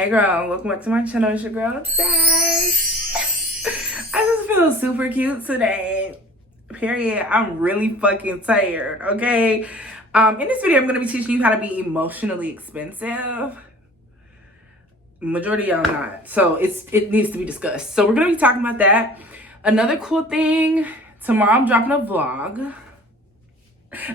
Hey girl, welcome back to my channel. It's your girl, Dash. I just feel super cute today. Period. I'm really fucking tired, okay? In this video, I'm going to be teaching you how to be emotionally expensive. Majority of y'all not. So it needs to be discussed. So we're going to be talking about that. Another cool thing, tomorrow I'm dropping a vlog.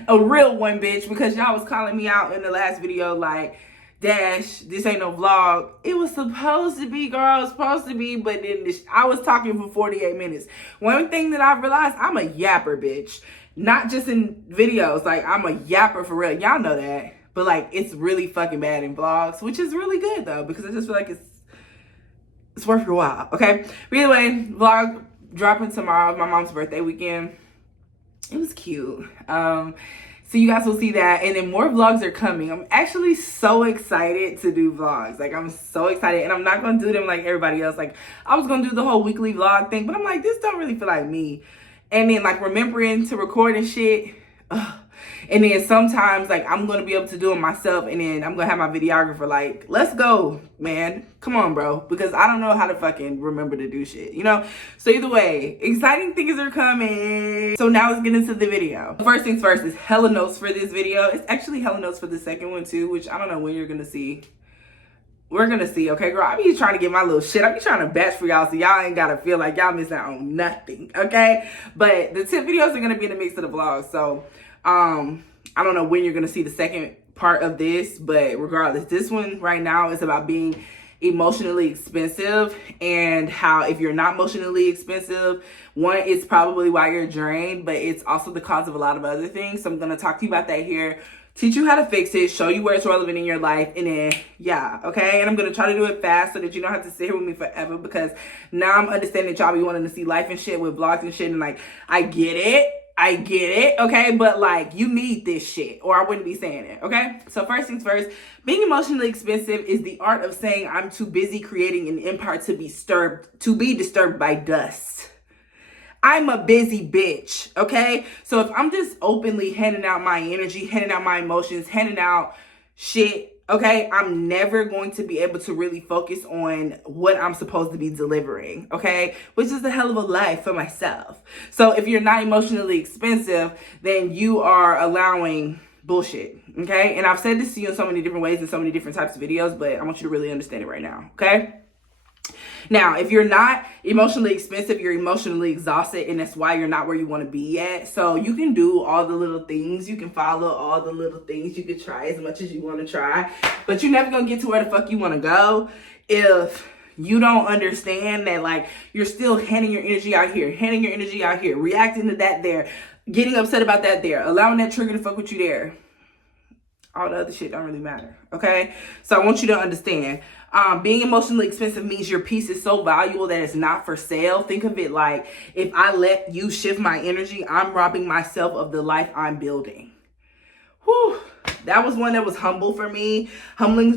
A real one, bitch, because y'all was calling me out in the last video like, Dash, this ain't no vlog. It was supposed to be, girl. It was supposed to be, but then I was talking for 48 minutes. One thing that I realized, I'm a yapper, bitch. Not just in videos. Like, I'm a yapper for real. Y'all know that. But, like, it's really fucking bad in vlogs, which is really good, though, because I just feel like it's worth your while, okay? But either way, vlog dropping tomorrow, my mom's birthday weekend. It was cute. So you guys will see that, and then more vlogs are coming. I'm actually so excited to do vlogs. Like, I'm so excited, and I'm not gonna do them like everybody else. Like, I was gonna do the whole weekly vlog thing, but I'm like, this don't really feel like me. And then, like, remembering to record and shit. Ugh. And then sometimes, like, I'm gonna be able to do it myself, and then I'm gonna have my videographer like, let's go, man. Come on, bro. Because I don't know how to fucking remember to do shit, you know? So either way, exciting things are coming. So now let's get into the video. First things first is hella notes for this video. It's actually hella notes for the second one too, which I don't know when you're gonna see. We're gonna see, okay, girl? I be trying to get my little shit. I be trying to batch for y'all so y'all ain't gotta feel like y'all missing out on nothing, okay? But the tip videos are gonna be in the mix of the vlog. So, I don't know when you're gonna see the second part of this, but regardless, this one right now is about being emotionally expensive and how if you're not emotionally expensive, one, it's probably why you're drained, but it's also the cause of a lot of other things. So I'm gonna talk to you about that here, teach you how to fix it, show you where it's relevant in your life, and then, yeah, okay? And I'm gonna try to do it fast so that you don't have to sit here with me forever, because now I'm understanding that y'all be wanting to see life and shit with vlogs and shit, and like, I get it, okay? But like, you need this shit, or I wouldn't be saying it, okay? So first things first, being emotionally expensive is the art of saying I'm too busy creating an empire to be disturbed by dust. I'm a busy bitch, okay? So if I'm just openly handing out my energy, handing out my emotions, handing out shit, okay, I'm never going to be able to really focus on what I'm supposed to be delivering, okay? Which is a hell of a life for myself. So if you're not emotionally expensive, then you are allowing bullshit, okay? And I've said this to you in so many different ways in so many different types of videos, but I want you to really understand it right now, okay? Now, if you're not emotionally expensive, you're emotionally exhausted, and that's why you're not where you want to be at. So you can do all the little things. You can follow all the little things. You can try as much as you want to try, but you're never going to get to where the fuck you want to go if you don't understand that, like, you're still handing your energy out here, reacting to that there, getting upset about that there, allowing that trigger to fuck with you there. All the other shit don't really matter, okay? So I want you to understand, being emotionally expensive means your piece is so valuable that it's not for sale. Think of it like, if I let you shift my energy, I'm robbing myself of the life I'm building. Whew. That was one that was humbling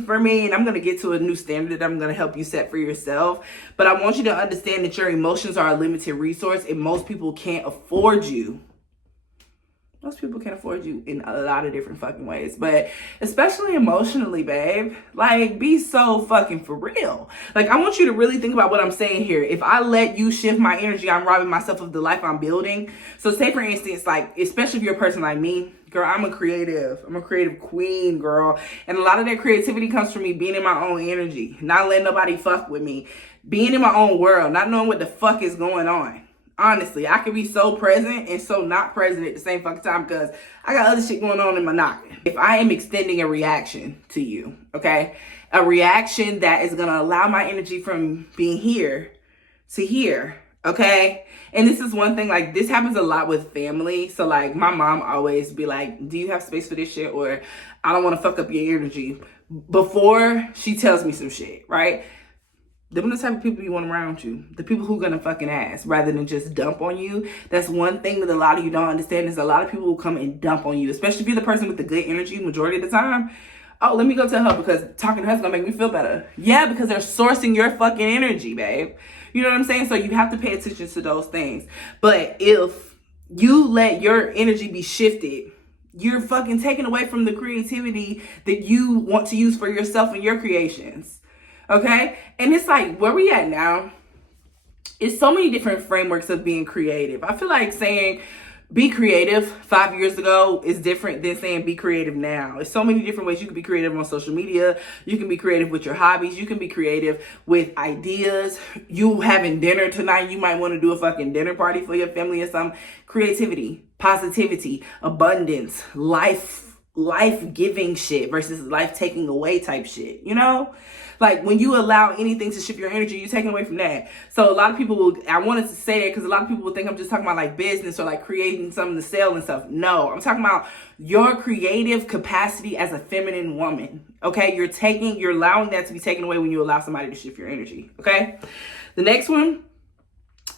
for me, and I'm going to get to a new standard that I'm going to help you set for yourself. But I want you to understand that your emotions are a limited resource, and most people can't afford you. Most people can't afford you in a lot of different fucking ways, but especially emotionally, babe. Like, be so fucking for real. Like, I want you to really think about what I'm saying here. If I let you shift my energy, I'm robbing myself of the life I'm building. So say, for instance, like, especially if you're a person like me, girl, I'm a creative queen, girl. And a lot of that creativity comes from me being in my own energy, not letting nobody fuck with me, being in my own world, not knowing what the fuck is going on. Honestly, I can be so present and so not present at the same fucking time because I got other shit going on in my noggin. If I am extending a reaction to you, okay, a reaction that is going to allow my energy from being here to here, okay? And this is one thing, like, this happens a lot with family. So, like, my mom always be like, do you have space for this shit? Or I don't want to fuck up your energy before she tells me some shit, right? Them the type of people you want around you. The people who gonna fucking ask rather than just dump on you. That's one thing that a lot of you don't understand is a lot of people will come and dump on you, especially if you're the person with the good energy majority of the time. Oh, let me go tell her because talking to her is gonna make me feel better. Yeah, because they're sourcing your fucking energy, babe. You know what I'm saying? So you have to pay attention to those things. But if you let your energy be shifted, you're fucking taking away from the creativity that you want to use for yourself and your creations. Okay? And it's like, where we at now, it's so many different frameworks of being creative. I feel like saying be creative 5 years ago is different than saying be creative now. There's so many different ways you can be creative on social media. You can be creative with your hobbies. You can be creative with ideas. You having dinner tonight, you might want to do a fucking dinner party for your family or some creativity, positivity, abundance, life-giving shit versus life-taking away type shit, you know? Like, when you allow anything to shift your energy, you're taking away from that. So a lot of people will, I wanted to say that because a lot of people will think I'm just talking about like business or like creating something to sell and stuff. No, I'm talking about your creative capacity as a feminine woman. Okay, you're allowing that to be taken away when you allow somebody to shift your energy. Okay, the next one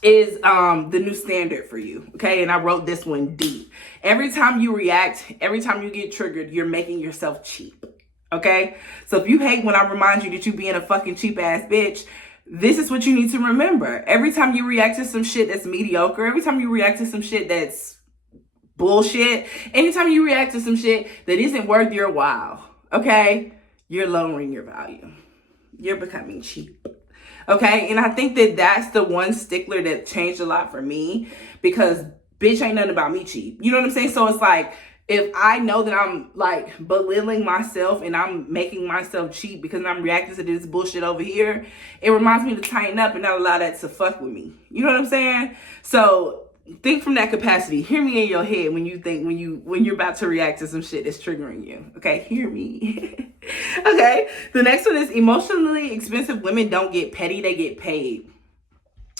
is the new standard for you. Okay, and I wrote this one deep. Every time you react, every time you get triggered, you're making yourself cheap. Okay, so if you hate when I remind you that you being a fucking cheap ass bitch, this is what you need to remember. Every time you react to some shit that's mediocre, every time you react to some shit that's bullshit, anytime you react to some shit that isn't worth your while, okay, you're lowering your value. You're becoming cheap. Okay, and I think that that's the one stickler that changed a lot for me, because bitch ain't nothing about me cheap. You know what I'm saying? So it's like, if I know that I'm like belittling myself and I'm making myself cheap because I'm reacting to this bullshit over here, it reminds me to tighten up and not allow that to fuck with me. You know what I'm saying? So think from that capacity. Hear me in your head when you think, when you're about to react to some shit that's triggering you. Okay, hear me. Okay, the next one is emotionally expensive women don't get petty, they get paid.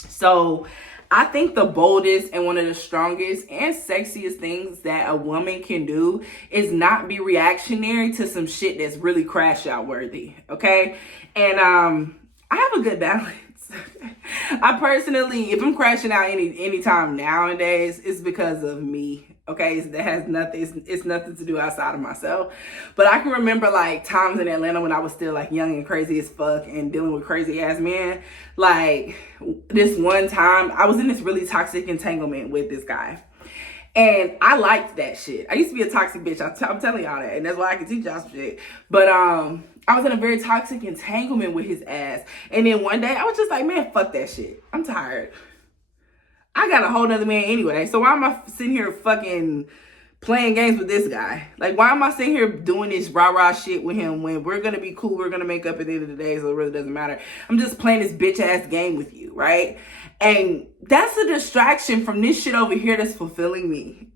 So I think the boldest and one of the strongest and sexiest things that a woman can do is not be reactionary to some shit that's really crash out worthy. Okay. And I have a good balance. I personally, if I'm crashing out anytime nowadays, it's because of me. Okay, that has nothing. It's nothing to do outside of myself. But I can remember like times in Atlanta when I was still like young and crazy as fuck and dealing with crazy ass men. Like this one time, I was in this really toxic entanglement with this guy, and I liked that shit. I used to be a toxic bitch. I'm telling y'all that, and that's why I can teach y'all some shit. But I was in a very toxic entanglement with his ass, and then one day I was just like, man, fuck that shit. I'm tired. I got a whole nother man anyway. So why am I sitting here fucking playing games with this guy? Like, why am I sitting here doing this rah-rah shit with him when we're going to be cool, we're going to make up at the end of the day, so it really doesn't matter. I'm just playing this bitch-ass game with you, right? And that's a distraction from this shit over here that's fulfilling me.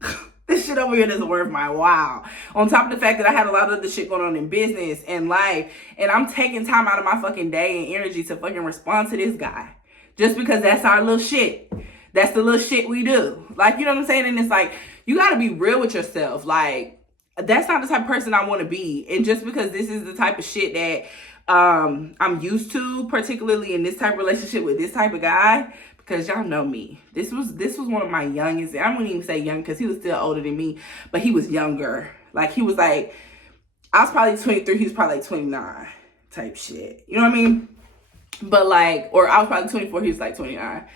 This shit over here doesn't worth my while. On top of the fact that I had a lot of other shit going on in business and life, and I'm taking time out of my fucking day and energy to fucking respond to this guy. Just because that's our little shit. That's the little shit we do. Like, you know what I'm saying? And it's like, you got to be real with yourself. Like, that's not the type of person I want to be. And just because this is the type of shit that I'm used to, particularly in this type of relationship with this type of guy, because y'all know me. This was one of my youngest. I wouldn't even say young because he was still older than me, but he was younger. Like, he was like, I was probably 23. He was probably like 29 type shit. You know what I mean? But like, or I was probably 24. He was like 29.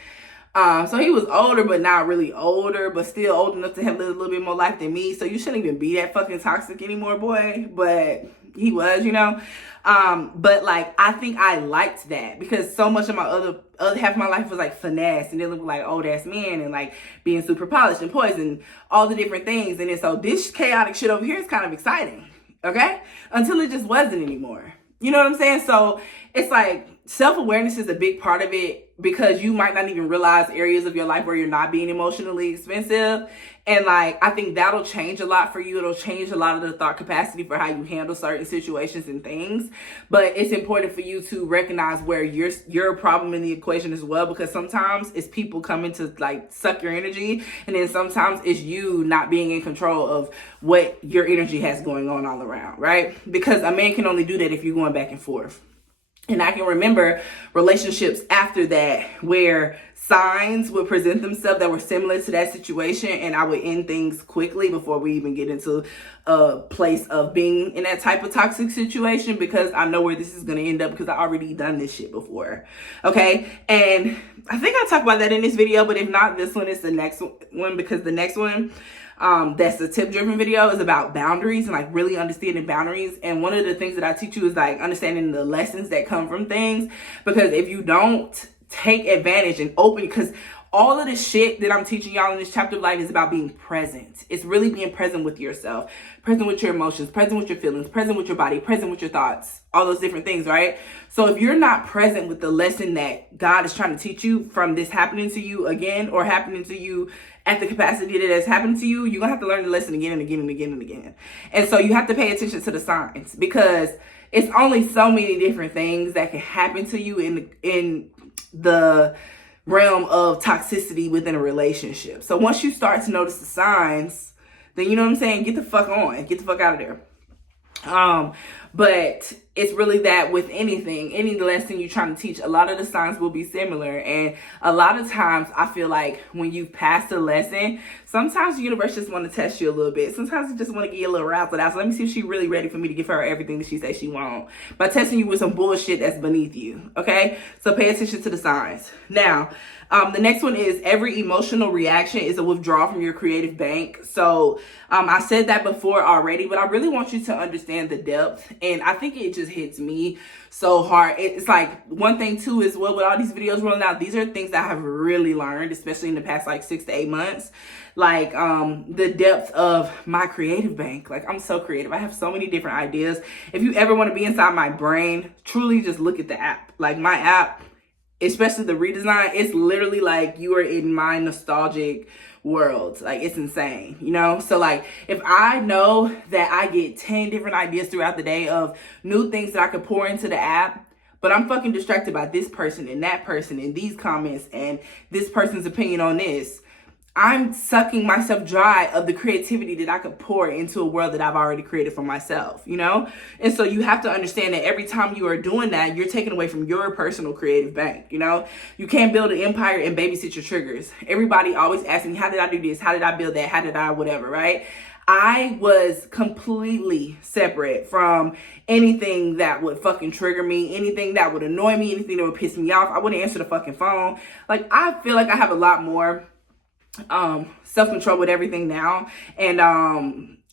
So he was older, but not really older, but still old enough to have lived a little bit more life than me. So you shouldn't even be that fucking toxic anymore, boy. But he was, you know. But like, I think I liked that because so much of my other half of my life was like finesse and dealing with like old ass men and like being super polished and poisoned, all the different things. And then so this chaotic shit over here is kind of exciting, okay? Until it just wasn't anymore. You know what I'm saying? So it's like self-awareness is a big part of it because you might not even realize areas of your life where you're not being emotionally expensive. And like, I think that'll change a lot for you. It'll change a lot of the thought capacity for how you handle certain situations and things. But it's important for you to recognize where you're a problem in the equation as well, because sometimes it's people coming to like suck your energy. And then sometimes it's you not being in control of what your energy has going on all around, right? Because a man can only do that if you're going back and forth. And I can remember relationships after that where signs would present themselves that were similar to that situation, and I would end things quickly before we even get into a place of being in that type of toxic situation, because I know where this is going to end up because I already done this shit before. Okay, and I think I'll talk about that in this video, but if not, this one is the next one, because the next one, that's the tip driven video, is about boundaries and like really understanding boundaries. And one of the things that I teach you is like understanding the lessons that come from things, because if you don't take advantage and open, because all of the shit that I'm teaching y'all in this chapter of life is about being present. It's really being present with yourself, present with your emotions, present with your feelings, present with your body, present with your thoughts, all those different things, right? So if you're not present with the lesson that God is trying to teach you from this happening to you again, or happening to you at the capacity that has happened to you, you're gonna have to learn the lesson again and again and again and again. And so you have to pay attention to the signs, because it's only so many different things that can happen to you in the realm of toxicity within a relationship. So once you start to notice the signs, then you know what I'm saying, get the fuck on, get the fuck out of there. But it's really that with anything, any lesson you're trying to teach, a lot of the signs will be similar. And a lot of times I feel like when you've passed a lesson, sometimes the universe just want to test you a little bit. Sometimes you just want to get you a little razzled out. So let me see if she's really ready for me to give her everything that she says she wants, by testing you with some bullshit that's beneath you. Okay, so pay attention to the signs. Now, the next one is every emotional reaction is a withdrawal from your creative bank. So I said that before already, but I really want you to understand the depth. And I think it just hits me so hard. It's like, one thing too is, well, with all these videos rolling out, these are things that I have really learned, especially in the past like 6 to 8 months. Like the depth of my creative bank. Like, I'm so creative. I have so many different ideas. If you ever want to be inside my brain, truly just look at the app. Like, my app, especially the redesign, it's literally like you are in my nostalgic world. Like, it's insane, you know? So like, if I know that I get 10 different ideas throughout the day of new things that I could pour into the app, but I'm fucking distracted by this person and that person and these comments and this person's opinion on this, I'm sucking myself dry of the creativity that I could pour into a world that I've already created for myself, you know? And so you have to understand that every time you are doing that, you're taking away from your personal creative bank, you know? You can't build an empire and babysit your triggers. Everybody always asks me, how did I do this? How did I build that? How did I whatever, right? I was completely separate from anything that would fucking trigger me, anything that would annoy me, anything that would piss me off. I wouldn't answer the fucking phone. Like, I feel like I have a lot more self-control with everything now, and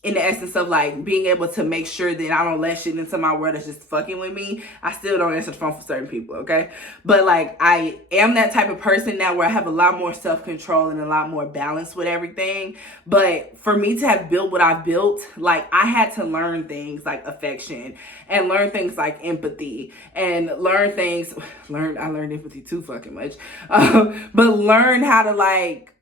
in the essence of like being able to make sure that I don't let shit into my world that's just fucking with me. I still don't answer the phone for certain people, okay? But like, I am that type of person now where I have a lot more self-control and a lot more balance with everything. But for me to have built what I've built, like, I had to learn things like affection, and learn things like empathy, and learn things, I learned empathy too fucking much, but learn how to like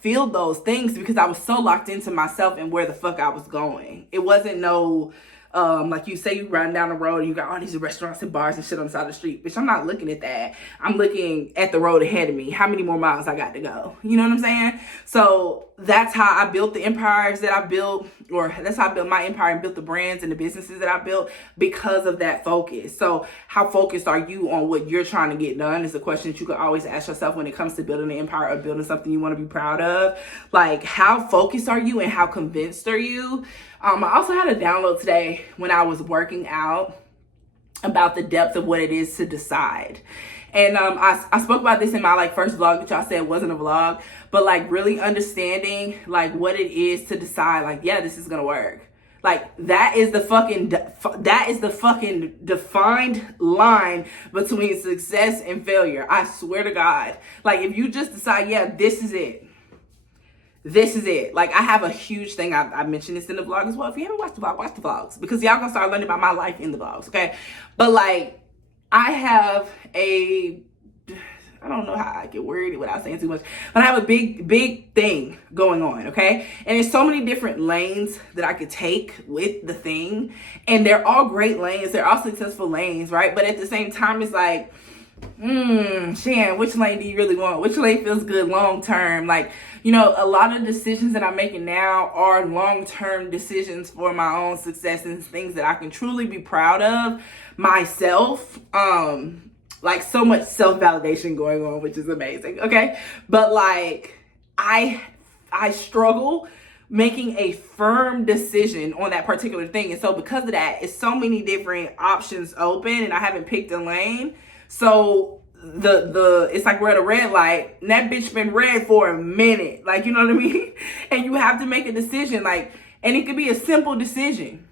feel those things, because I was so locked into myself and where the fuck I was going. It wasn't no, like, you say you riding down the road and you got all these restaurants and bars and shit on the side of the street. Bitch, I'm not looking at that. I'm looking at the road ahead of me. How many more miles I got to go? You know what I'm saying? So that's how I built the empires that I built, or that's how I built my empire and built the brands and the businesses that I built, because of that focus. So how focused are you on what you're trying to get done is a question that you can always ask yourself when it comes to building an empire or building something you want to be proud of. Like, how focused are you and how convinced are you? I also had a download today when I was working out about the depth of what it is to decide. And I spoke about this in my like first vlog that y'all said wasn't a vlog, but like really understanding like what it is to decide, like, yeah, this is gonna work. Like, that is the fucking defined line between success and failure. I swear to God. Like, if you just decide, yeah, this is it. This is it. Like, I have a huge thing. I mentioned this in the vlog as well. If you haven't watched the vlog, watch the vlogs, because y'all gonna start learning about my life in the vlogs, okay? But like, I have I don't know how I get worried without saying too much, but I have a big thing going on, okay? And there's so many different lanes that I could take with the thing, and they're all great lanes. They're all successful lanes, right? But at the same time, it's like, Shan, which lane do you really want? Which lane feels good long term? Like, you know, a lot of decisions that I'm making now are long-term decisions for my own success and things that I can truly be proud of myself. Like, so much self-validation going on, which is amazing, okay? But like, I struggle making a firm decision on that particular thing. And so because of that, it's so many different options open and I haven't picked a lane. So it's like we're at a red light and that bitch been red for a minute. Like, you know what I mean? And you have to make a decision, like, and it could be a simple decision,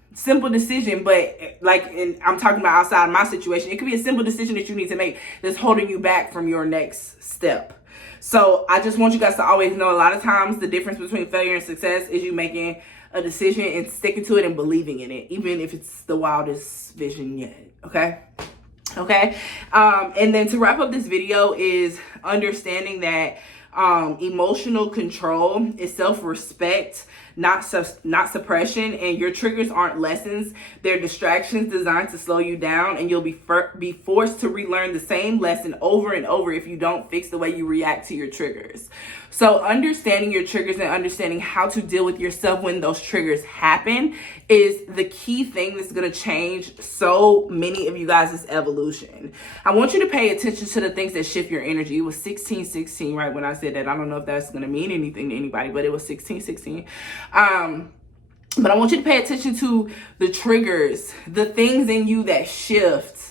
but like, and I'm talking about outside of my situation, it could be a simple decision that you need to make that's holding you back from your next step. So I just want you guys to always know, a lot of times the difference between failure and success is you making a decision and sticking to it and believing in it, even if it's the wildest vision yet. Okay. And then to wrap up this video is understanding that emotional control is self-respect, not suppression, and your triggers aren't lessons. They're distractions designed to slow you down, and you'll be forced to relearn the same lesson over and over if you don't fix the way you react to your triggers. So understanding your triggers and understanding how to deal with yourself when those triggers happen is the key thing that's going to change so many of you guys' evolution. I want you to pay attention to the things that shift your energy. It was 1616, right, when I said that. I don't know if that's going to mean anything to anybody, but it was 1616. But I want you to pay attention to the triggers, the things in you that shift.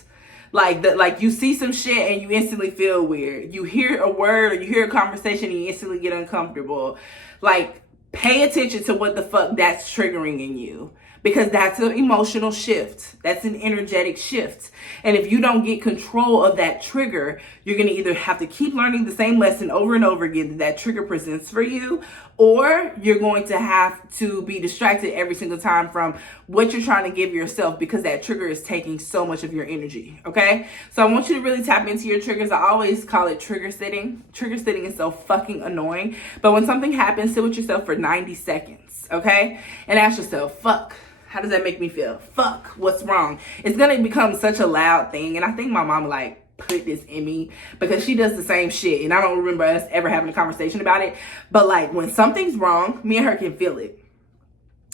Like you see some shit and you instantly feel weird. You hear a word or you hear a conversation and you instantly get uncomfortable. Like, pay attention to what the fuck that's triggering in you, because that's an emotional shift. That's an energetic shift. And if you don't get control of that trigger, you're going to either have to keep learning the same lesson over and over again that trigger presents for you, or you're going to have to be distracted every single time from what you're trying to give yourself, because that trigger is taking so much of your energy, okay? So I want you to really tap into your triggers. I always call it trigger sitting. Trigger sitting is so fucking annoying. But when something happens, sit with yourself for 90 seconds, okay? And ask yourself, fuck, how does that make me feel? Fuck, what's wrong? It's going to become such a loud thing. And I think my mom like put this in me because she does the same shit. And I don't remember us ever having a conversation about it. But like, when something's wrong, me and her can feel it.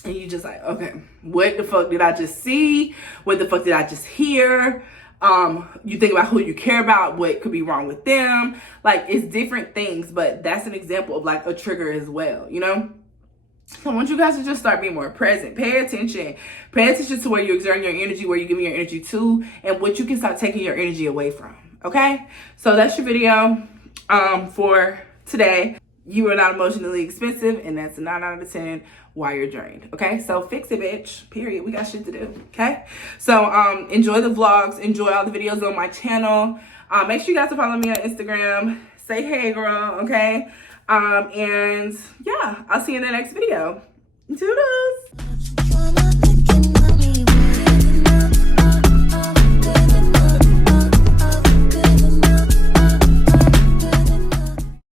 And you just like, okay, what the fuck did I just see? What the fuck did I just hear? You think about who you care about, what could be wrong with them. Like, it's different things, but that's an example of like a trigger as well, you know? So I want you guys to just start being more present. Pay attention. Pay attention to where you're exerting your energy, where you're giving your energy to, and what you can start taking your energy away from. Okay? So that's your video for today. You are not emotionally expensive, and that's a 9 out of 10 why you're drained. Okay? So fix it, bitch. Period. We got shit to do. Okay? So enjoy the vlogs. Enjoy all the videos on my channel. Make sure you guys follow me on Instagram. Say hey, girl. Okay? And yeah, I'll see you in the next video. Toodles!